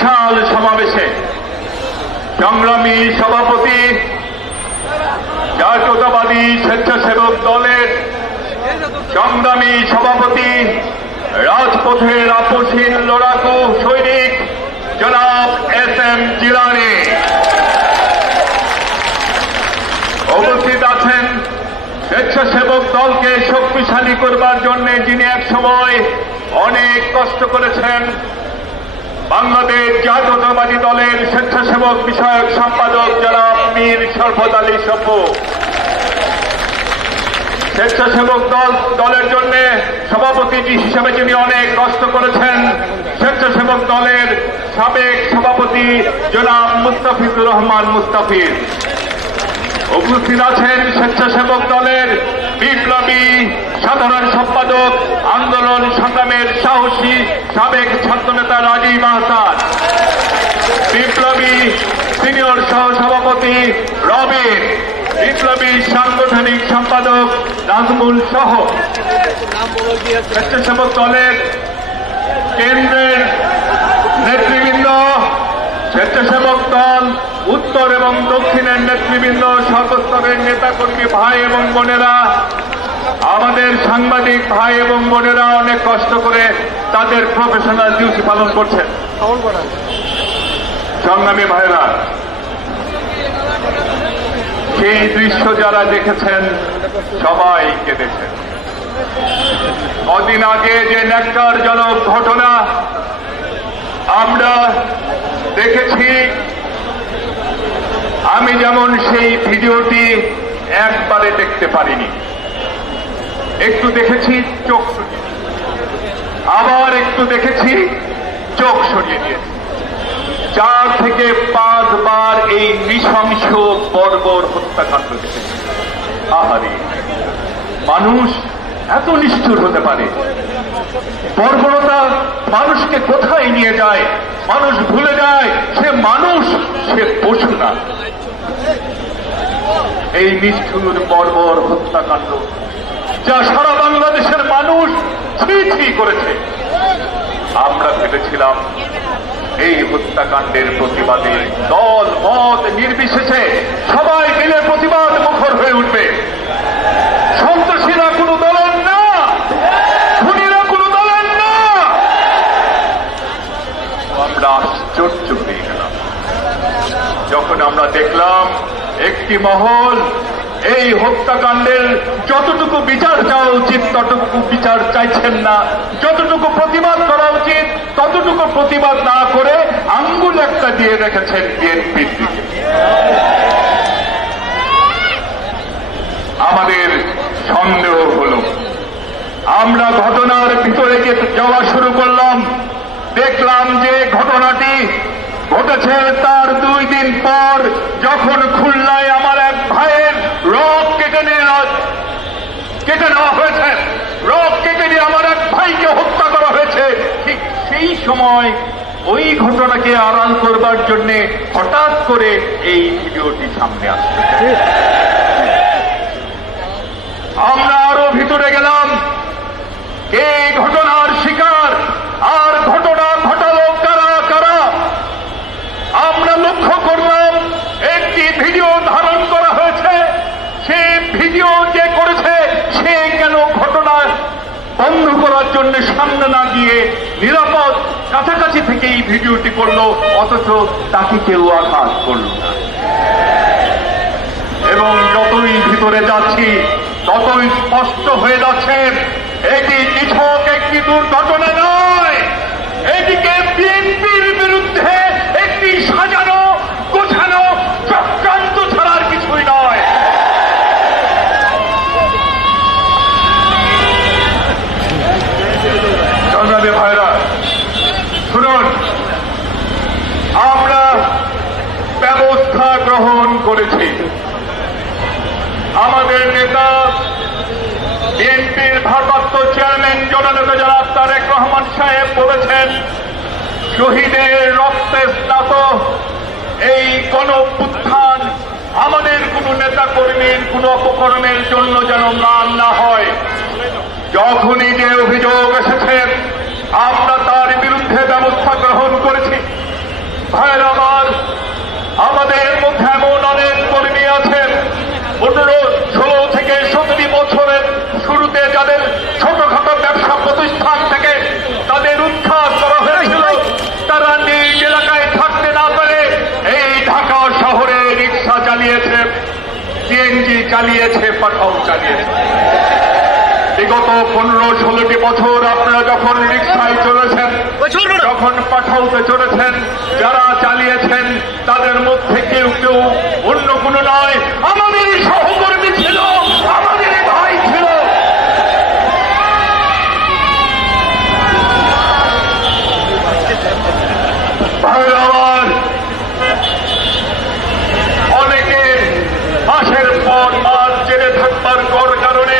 বিশাল সমাবেশে সংগ্রামী সভাপতি জাতীয়তাবাদী স্বেচ্ছাসেবক দলের সংগ্রামী সভাপতি রাজপথের আপসহীন লড়াকু সৈনিক জনাব SM জিলানী উপস্থিত আছেন। স্বেচ্ছাসেবক দলকে শক্তিশালী করবার জন্য যিনি এক সময় অনেক কষ্ট করেছেন, বাংলাদেশ জাতীয়তাবাদী দলের স্বেচ্ছাসেবক বিষয়ক সম্পাদক জনাব মীর শরফত আলী সপু। স্বেচ্ছাসেবক দলের জন্য সভাপতি হিসেবে যিনি অনেক কষ্ট করেছেন, স্বেচ্ছাসেবক দলের সাবেক সভাপতি জনাব মুস্তাফিজুর রহমান মুস্তাফিজ। উপস্থিত আছেন স্বেচ্ছাসেবক দলের বিপ্লবী সাধারণ সম্পাদক, আন্দোলন সংগ্রামের সাহসী সাবেক ছাত্রনেতা রাজীব আহসান, বিপ্লবী সিনিয়র সহসভাপতি রবিন, বিপ্লবী সাংগঠনিক সম্পাদক নাজমুল সহ স্বেচ্ছাসেবক দলের কেন্দ্রের নেতৃবৃন্দ, স্বেচ্ছাসেবক দল উত্তর এবং দক্ষিণের নেতৃবৃন্দ, সর্বস্তরের নেতাকর্মী ভাই এবং বোনেরা, আমাদের সাংবাদিক ভাই এবং বোনেরা অনেক কষ্ট করে তাদের প্রফেশনাল ডিউটি পালন করছেন। সংগ্রামী ভাইরা, সেই দৃশ্য যারা দেখেছেন সবাই কেঁদেছেন। কদিন আগে যে ন্যক্কারজনক ঘটনা আমরা দেখেছি, আমি যেমন সেই ভিডিওটি একবারে দেখতে পারিনি, একটু দেখেছি চোখ সরিয়ে, আবার একটু দেখেছি চোখ সরিয়ে দিয়েছি। 4 থেকে 5 বার এই নৃশংস বর্বর হত্যাকাণ্ড দেখেছি। আহারে, মানুষ এত নিষ্ঠুর হতে পারে? বর্বরতা মানুষকে কোথায় নিয়ে যায়? মানুষ ভুলে যায় সে মানুষ, সে পশু না। এই নিষ্ঠুর বর্বর হত্যাকাণ্ড যা সারা বাংলাদেশের মানুষ ছি ছি করেছে, আমরা ভেবেছিলাম এই হত্যাকাণ্ডের প্রতিবাদে দল মত নির্বিশেষে সবাই মিলে প্রতিবাদ মুখর হয়ে উঠবে। সন্ত্রাসীরা কোনো দলের না, খুনিরা কোনো দলের না। আমরা আশ্চর্য হয়ে গেলাম যখন আমরা দেখলাম একটি মহল এই হত্যাকাণ্ডের যতটুকু বিচার চাওয়া উচিত ততটুকু বিচার চাইছেন না, যতটুকু প্রতিবাদ করা উচিত ততটুকু প্রতিবাদ না করে আঙ্গুল একটা দিয়ে রেখেছেন বিএনপির দিকে। আমাদের সন্দেহ হল, আমরা ঘটনার ভিতরে যাওয়া শুরু করলাম, দেখলাম যে ঘটনাটি ঘটেছে তার 2 দিন পর, যখন খুলনায় আমার এক ভাইয়ের রক কেটে নেওয়া হয়েছে, রক কেটে নিয়ে আমার এক ভাইকে হত্যা করা হয়েছে। ঠিক সেই সময় ওই ঘটনাকে আড়াল করবার জন্য হঠাৎ করে এই ভিডিওটি সামনে আসছে। আমরা আরো ভিতরে গেলাম, এই ঘটনার শিকার আর ঘটনা ঘটালো কারা কারা। আমরা লক্ষ্য করলাম একটি ভিডিও ধারণ করা হয়েছে, সে ভিডিও যে করেছে সে কেন ঘটনা বন্ধ করার জন্য সামনে না গিয়ে নিরাপদ কাছাকাছি থেকে এই ভিডিওটি করলো, অথচ তাকে কেউ আঘাত করল না। এবং যতই ভিতরে যাচ্ছি ততই স্পষ্ট হয়ে যাচ্ছে এটি নিছক একটি দুর্ঘটনা নয়, এটিকে বিএনপির বিরুদ্ধে একটি সাজানো গোছানো চক্রান্ত ছাড়ার কিছুই নয়। সংগ্রামী ভাইরা, শুনুন, আমরা ব্যবস্থা গ্রহণ করেছি। আমাদের নেতা বিএনপির ভারপ্রাপ্ত চেয়ারম্যান জননেতা জনাব তারেক রহমান সাহেব বলেছেন, শহীদের রক্তে স্নাত এই গণঅভ্যুত্থান আমাদের কোন নেতা কর্মীর কোন অপকর্মের জন্য যেন ম্লান না হয়। যখনই যে অভিযোগ এসেছে আমরা তার বিরুদ্ধে ব্যবস্থা গ্রহণ করেছি। চালিয়েছে, পাঠাও চালিয়েছে। বিগত 15-16টি বছর আপনারা যখন রিক্সায় চলেছেন, যখন পাঠাওতে চলেছেন, যারা চালিয়েছেন তাদের মধ্যে কেউ কেউ অন্য কোনো নয়, আমাদেরই সহকর্মী ছিল, আমাদেরই ভাই ছিল। ভাইরাবার অনেকে মাসের পর মাস জেলে থাকবার কারণে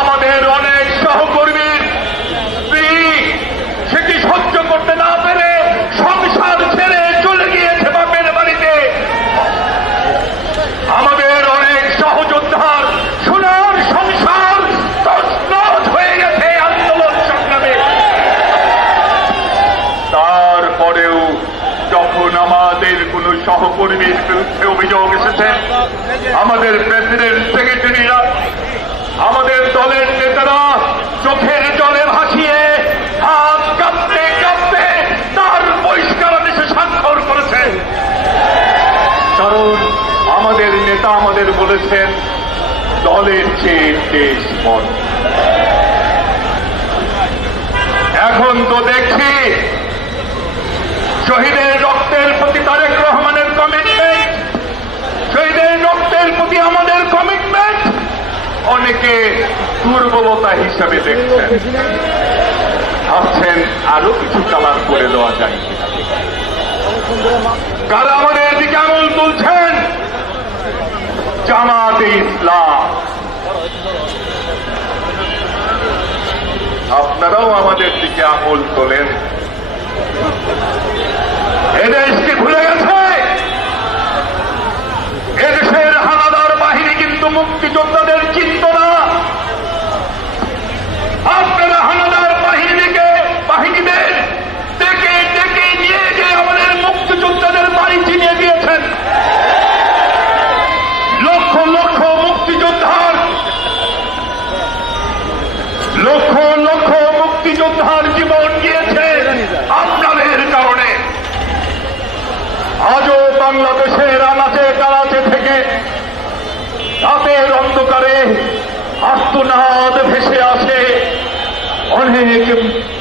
আমাদের অনেক সহকর্মীর স্ত্রী সেটি সহ্য করতে না পেরে সংসার ছেড়ে চলে গিয়েছে বাপের বাড়িতে। আমাদের অনেক সহযোদ্ধার সোনার সংসার তছনছ হয়ে গেছে আন্দোলন সংগ্রামে। তারপরেও যখন আমাদের কোন সহকর্মীর বিরুদ্ধে অভিযোগ এসেছে, আমাদের প্রেসিডেন্ট, সেক্রেটারিরা, আমাদের দলের নেতারা চোখের জলে ভাসিয়ে হাত কাঁপতে কাঁপতে তার বহিষ্কারাদেশে স্বাক্ষর করেছেন। কারণ আমাদের নেতা আমাদের বলেছেন দলের চেয়ে দেশ বড়। এখন তো দেখছি শহীদের রক্তের প্রতি তারেক রহমানের কমিটমেন্ট, শহীদের রক্তের প্রতি আমাদের কমিটমেন্ট অনেকে দুর্বলতা হিসাবে দেখছেন, ভাবছেন আরো কিছু কালার করে দেওয়া যায়। কারা আমাদের দিকে আঙুল তুলছেন? জামাতে ইসলাম। আপনারাও আমাদের দিকে আঙুল তোলেন। এদেশকে ভুলে গেছে? এদেশের হানাদার বাহিনী কিন্তু মুক্তিযোদ্ধাদের চিন্ত না। আপনারা হানাদার বাহিনীদের ডেকে ডেকে নিয়ে গিয়ে আমাদের মুক্তিযোদ্ধাদের বাড়ি চিনিয়ে দিয়েছেন। লক্ষ লক্ষ মুক্তিযোদ্ধার জীবন গিয়েছে আপনাদের কারণে। আজও বাংলাদেশের আনাচে কানাচে থেকে রাতের অন্ধকারে আর্তনাদ ভেসে আসে অনেক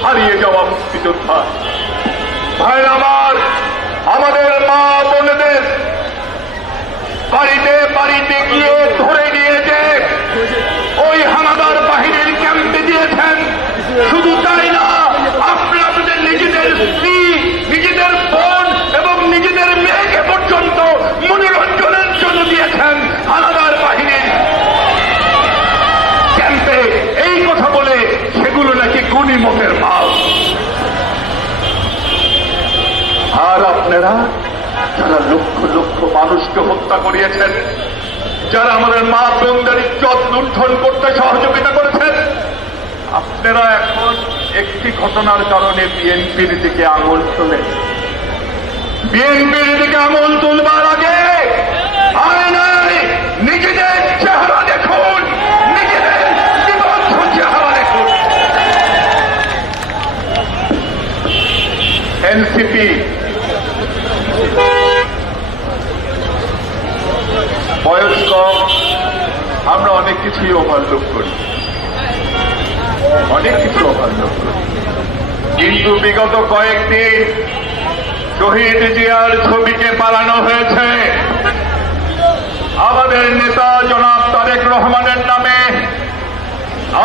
হারিয়ে যাওয়া মুক্তিযোদ্ধা ভাইরা আমার। আমাদের মা বোনেদের বাড়িতে বাড়িতে গিয়ে ধরে নিয়ে যে ওই হানাদার বাহিনীর ক্যাম্পে দিয়েছেন। শুধু তাই না, আপনারা আপনাদের নিজেদের স্ত্রী, নিজেদের বোন এবং নিজেদের মেয়েকে পর্যন্ত মনোরঞ্জনের জন্য দিয়েছেন হানাদার বাহিনীর ক্যাম্পে, এই কথা বলে সেগুলো নাকি গনিমতের মাল। আর আপনারা যারা লক্ষ লক্ষ মানুষকে হত্যা করিয়েছেন, যারা আমাদের মা বোনদের ইজ্জত লুণ্ঠন করতে সহযোগিতা করেছেন, আপনারা এখন একটি ঘটনার কারণে বিএনপির দিকে আঙুল তোলেন। বিএনপির দিকে আঙুল তুলবার আগে আয়নায় নিজেদের চেহারা দেখুন, নিজেদের বিবদ্ধ চেহারা দেখুন। এনসিপি বয়স কম, আমরা অনেক কিছুই ওভারলুক করি, অনেক কিছু ওভারলুক করি, কিন্তু বিগত কয়েকদিন শহীদ জিয়ার ছবিকে পালানো হয়েছে। আমাদের নেতা জনাব তারেক রহমানের নামে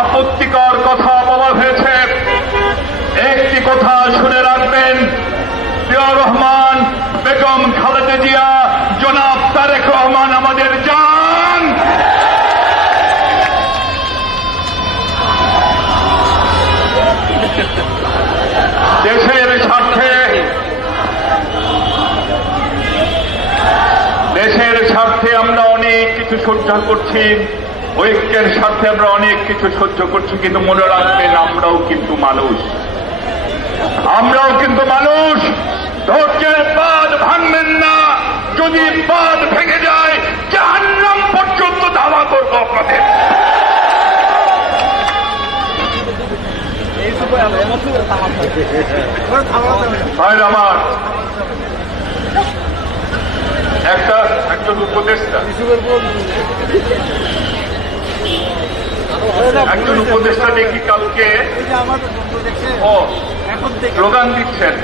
আপত্তিকর কথা বলা হয়েছে। একটি কথা শুনে রাখবেন, জিয়া রহমান, বেগম খালেদা জিয়া, জনাব তারেক রহমান আমাদের জান। দেশের স্বার্থে, দেশের স্বার্থে আমরা অনেক কিছু সহ্য করছি, ঐক্যের স্বার্থে আমরা অনেক কিছু সহ্য করছি, কিন্তু মনে রাখবেন আমরাও কিন্তু মানুষ, আমরাও কিন্তু মানুষ। ধৈর্যের বাঁধ ভাঙবেন না, যদি বাঁধ ভেঙে যায় জাহান্নাম পর্যন্ত ধাওয়া করবো আপনাদের। ভাই আমার একজন উপদেষ্টা দেখি কালকে স্লোগান দিচ্ছেন,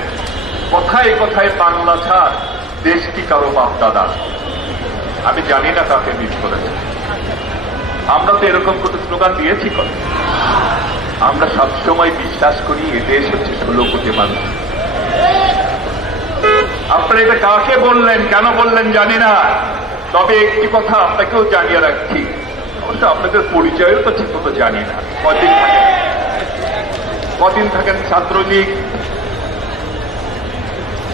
কথায় কথায় বাংলা ছাড়, দেশ কি কারো বাপ দাদা। আমি জানি না কাকে মিস করেছে। আমরা তো এরকম কোনো স্লোগান দিয়েছি কত। আমরা সবসময় বিশ্বাস করি এ দেশ হচ্ছে 16 কোটি মানুষ। আপনারা এটা কাকে বললেন, কেন বললেন জানি না, তবে একটি কথা আপনাকেও জানিয়ে রাখছি, অবশ্য আপনাদের পরিচয়ও তো ঠিক মতো জানি না। কদিন থাকেন ছাত্রলীগ,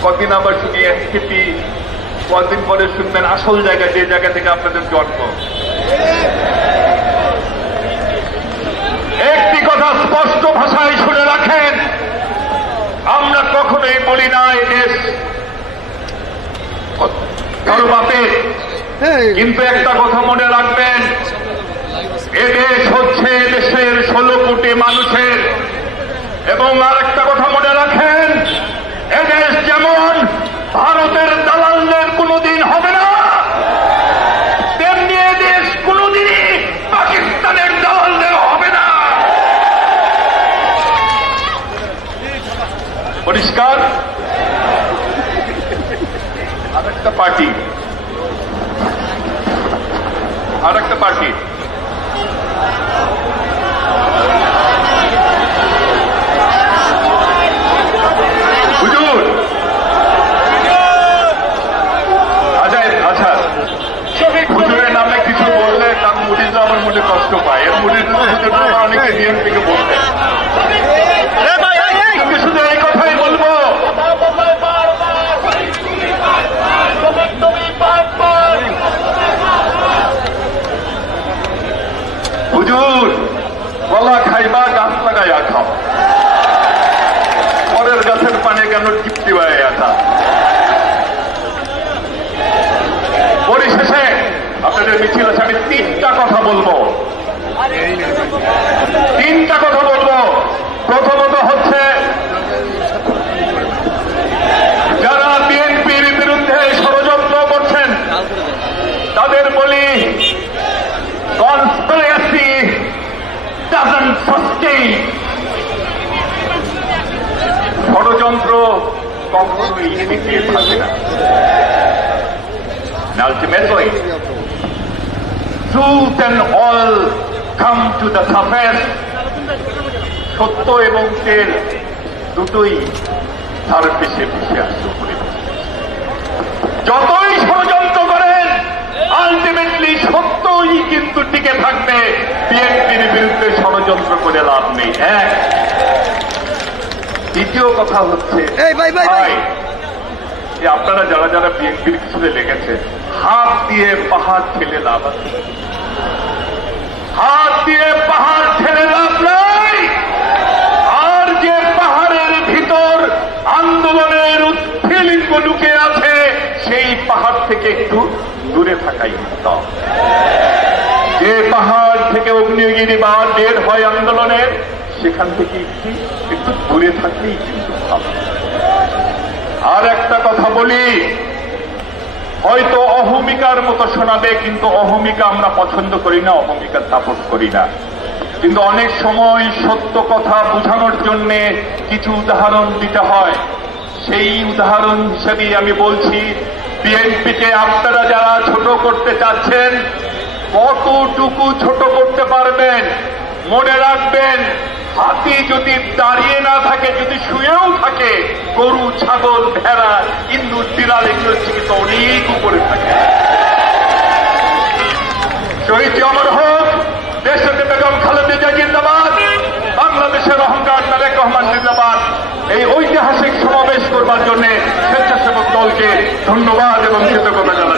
কদিন আবার শুনি এসপিপি, কদিন পরে শুনবেন আসল জায়গা, যে জায়গা থেকে আপনাদের জন্ম। একটি কথা স্পষ্ট ভাষায় শুনে রাখেন, আমরা কখনোই বলি না এ দেশ কারো বাপের, কিন্তু একটা কথা মনে রাখবেন, এদেশ হচ্ছে দেশের 16 কোটি মানুষের। এবং আর একটা কথা মনে রাখেন, এদেশ যেমন ভারতের দালালদের কোনোদিন হবে না, তেমনি এদেশ কোনোদিনই পাকিস্তানের দালালদের হবে না। পরিষ্কার? আরেকটা পার্টি হুজুর, আচ্ছা হুজুরের নামে কিছু বললে তার মুড়িটা আমার মনে কষ্ট পায়। এর মুড়িটা অনেকে বিএনপিকে বলতে, শুধু এই কথাই বলবো, হুজুর কলা খাইবা গাছ লাগাইয়া খাও, পরের গাছের পানে কেন টিপটি বাড়াইয়া খাও। পরিশেষে আপনাদের মিছিল আছে, আমি তিনটা কথা বলবো। প্রথমত হচ্ছে, যারা বিএনপির বিরুদ্ধে ষড়যন্ত্র করছেন তাদের বলি, conspiracy doesn't sustain. ষড়যন্ত্র কখনোই টিকে থাকে না। Ultimately, truth and all come to the surface. সত্য এবং তেল দুটোই সারফেসে ভেসে আসে উপরে। যতই ষড়যন্ত্র করেন, আলটিমেটলি সত্যই কিন্তু টিকে থাকবে। বিএনপির বিরুদ্ধে ষড়যন্ত্র করে লাভ নেই। দ্বিতীয় কথা হচ্ছে, আপনারা যারা যারা বিএনপির পিছনে লেগেছে, হাত দিয়ে পাহাড় ঠেলে লাভ আছে, হাত দিয়ে পাহাড় ঠেলে লাভ নাই। আর যে পাহাড়ের ভিতর আন্দোলনের উৎফিলিঙ্গ লুকে আছে, সেই পাহাড় থেকে একটু দূরে থাকাই উত্তম। যে পাহাড় থেকে অগ্নিগিরি বা বের হয় আন্দোলনের, সেখান থেকে একটু দূরে থাকলেই কিন্তু ভালো। আর একটা কথা বলি, হয়তো অহমিকার মতো শোনাবে, কিন্তু অহমিকা আমরা পছন্দ করি না, অহমিকা সাপোর্ট করি না। কিন্তু অনেক সময় সত্য কথা বোঝানোর জন্য কিছু উদাহরণ দিতে হয়। সেই উদাহরণ হিসেবেই আমি বলছি, বিএনপিকে আপনারা যারা ছোট করতে চাচ্ছেন, কতটুকু ছোট করতে পারবেন মনে রাখবেন। হাতি যদি দাঁড়িয়ে না থাকে, যদি শুয়েও থাকে, গরু, ছাগল, ভেড়া, ইন্দুর, বিড়াল এগুলোর থেকে তো অনেক উপরে থাকে। শহীদ অমর হোক, দেশকে বেগম খালেদা জিয়া জিন্দাবাদ, বাংলাদেশের অহংকার তারেক রহমান জিন্দাবাদ। এই ঐতিহাসিক সমাবেশ করবার জন্য স্বেচ্ছাসেবক দলকে ধন্যবাদ এবং কৃতজ্ঞতা জানাই।